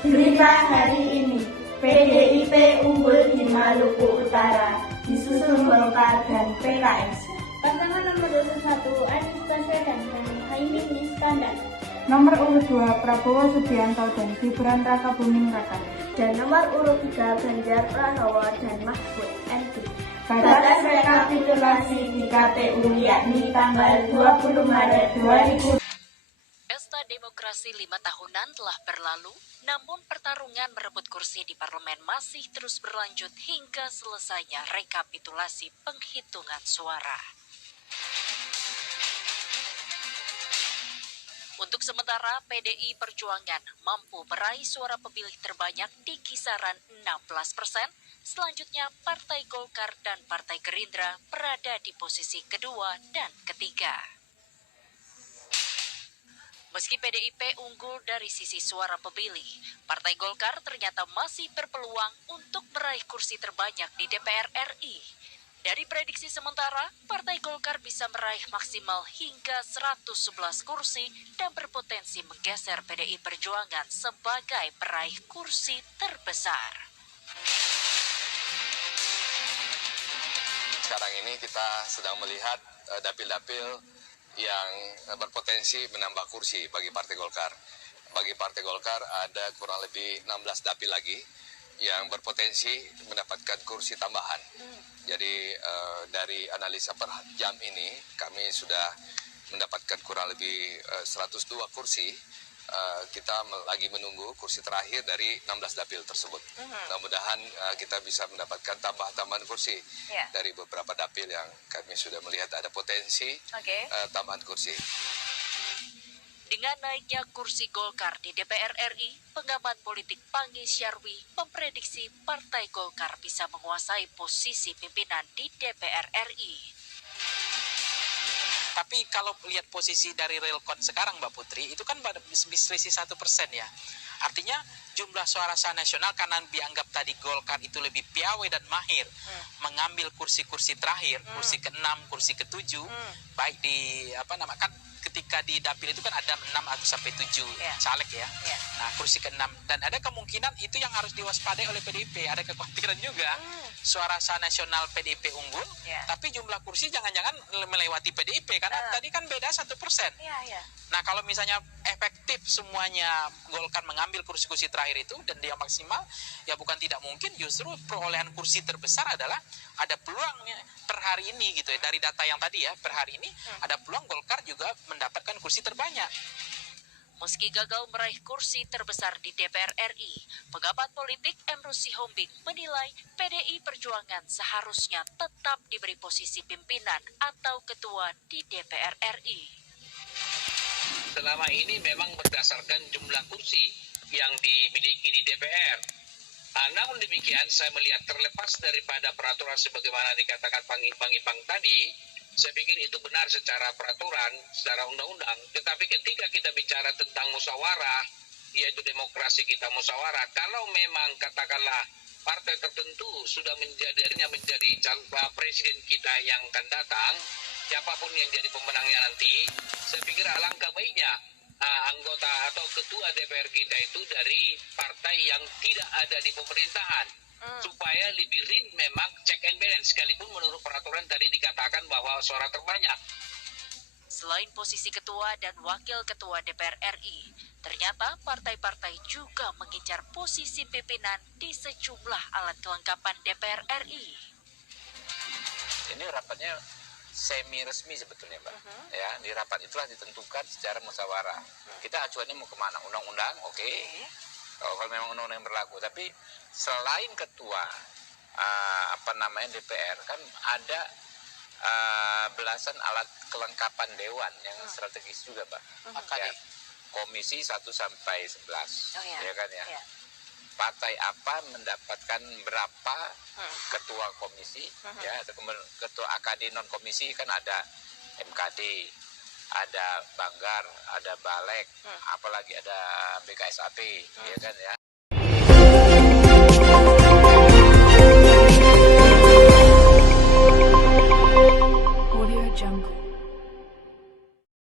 Berita hari ini, PDIP unggul di Maluku Utara, disusul Golkar dan PKS. Pasangan nomor 21 Anies Baswedan dan Muhaimin Iskandar. Nomor urut 2 Prabowo Subianto dan Gibran Rakabuming Raka. Dan nomor urut 3 Ganjar Pranowo dan Mahfud MD. Batas rekapitulasi di KPU yakni tanggal 20 Maret 2020. Pesta demokrasi 5 tahunan telah berlalu, namun pertarungan merebut kursi di parlemen masih terus berlanjut hingga selesainya rekapitulasi penghitungan suara. Untuk sementara, PDI Perjuangan mampu meraih suara pemilih terbanyak di kisaran 16%. Selanjutnya, Partai Golkar dan Partai Gerindra berada di posisi kedua dan ketiga. Meski PDIP unggul dari sisi suara pemilih, Partai Golkar ternyata masih berpeluang untuk meraih kursi terbanyak di DPR RI. Dari prediksi sementara, Partai Golkar bisa meraih maksimal hingga 111 kursi dan berpotensi menggeser PDI Perjuangan sebagai peraih kursi terbesar. Sekarang ini kita sedang melihat dapil-dapil yang berpotensi menambah kursi bagi Partai Golkar. Bagi Partai Golkar ada kurang lebih 16 dapil lagi yang berpotensi mendapatkan kursi tambahan. Jadi dari analisa per jam ini kami sudah mendapatkan kurang lebih 102 kursi. Kita lagi menunggu kursi terakhir dari 16 dapil tersebut. Mudah-mudahan kita bisa mendapatkan tambahan kursi dari beberapa dapil yang kami sudah melihat ada potensi tambahan kursi. Dengan naiknya kursi Golkar di DPR RI, pengamat politik Pangi Syarwi memprediksi Partai Golkar bisa menguasai posisi pimpinan di DPR RI. Tapi kalau lihat posisi dari realcon sekarang Mbak Putri, itu kan selisih 1% ya. Artinya jumlah suara sah nasional karena dianggap tadi Golkar itu lebih piawai dan mahir mengambil kursi-kursi terakhir, kursi ke-6, kursi ke-7, baik di kan ketika di dapil itu kan ada 6 atau sampai 7 caleg ya. Nah, kursi ke-6 dan ada kemungkinan itu yang harus diwaspadai oleh PDIP. Ada kekhawatiran juga suara sah nasional PDIP unggul, tapi jumlah kursi jangan-jangan melewati PDIP karena tadi kan beda 1%. Nah, kalau misalnya efektif semuanya Golkar mengambil kursi-kursi terakhir itu dan dia maksimal, ya bukan tidak mungkin justru perolehan kursi terbesar adalah ada peluangnya per hari ini gitu ya. Dari data yang tadi ya, per hari ini ada peluang Golkar juga mendapatkan kursi terbanyak. Meski gagal meraih kursi terbesar di DPR RI, pengamat politik Emrusi Hombing menilai PDI Perjuangan seharusnya tetap diberi posisi pimpinan atau ketua di DPR RI. Selama ini memang berdasarkan jumlah kursi yang dimiliki di DPR. Namun demikian saya melihat terlepas daripada peraturan sebagaimana dikatakan Pang tadi, saya pikir itu benar secara peraturan, secara undang-undang. Tetapi ketika kita bicara tentang musyawarah, yaitu demokrasi kita musyawarah, kalau memang katakanlah partai tertentu sudah menjadi presiden kita yang akan datang, siapapun yang jadi pemenangnya nanti, saya pikir alangkah baiknya anggota atau ketua DPR kita itu dari partai yang tidak ada di pemerintahan, supaya lebih memang check and balance, sekalipun menurut peraturan tadi dikatakan bahwa suara terbanyak. Selain posisi ketua dan wakil ketua DPR RI, ternyata partai-partai juga mengincar posisi pimpinan di sejumlah alat kelengkapan DPR RI. Ini rapatnya semi resmi sebetulnya Mbak. Ya, di rapat itulah ditentukan secara musyawarah. Kita acuannya mau kemana? Undang-undang, oke. Kalau memang undang-undang yang berlaku. Tapi selain ketua DPR kan ada belasan alat kelengkapan dewan yang strategis juga Mbak. Ya, komisi 1 sampai 11. Ya kan ya. Partai apa mendapatkan berapa ketua komisi, ya, atau ketua AKD non komisi kan ada MKD, ada Banggar, ada Balek, apalagi ada BKSAP, ya kan ya.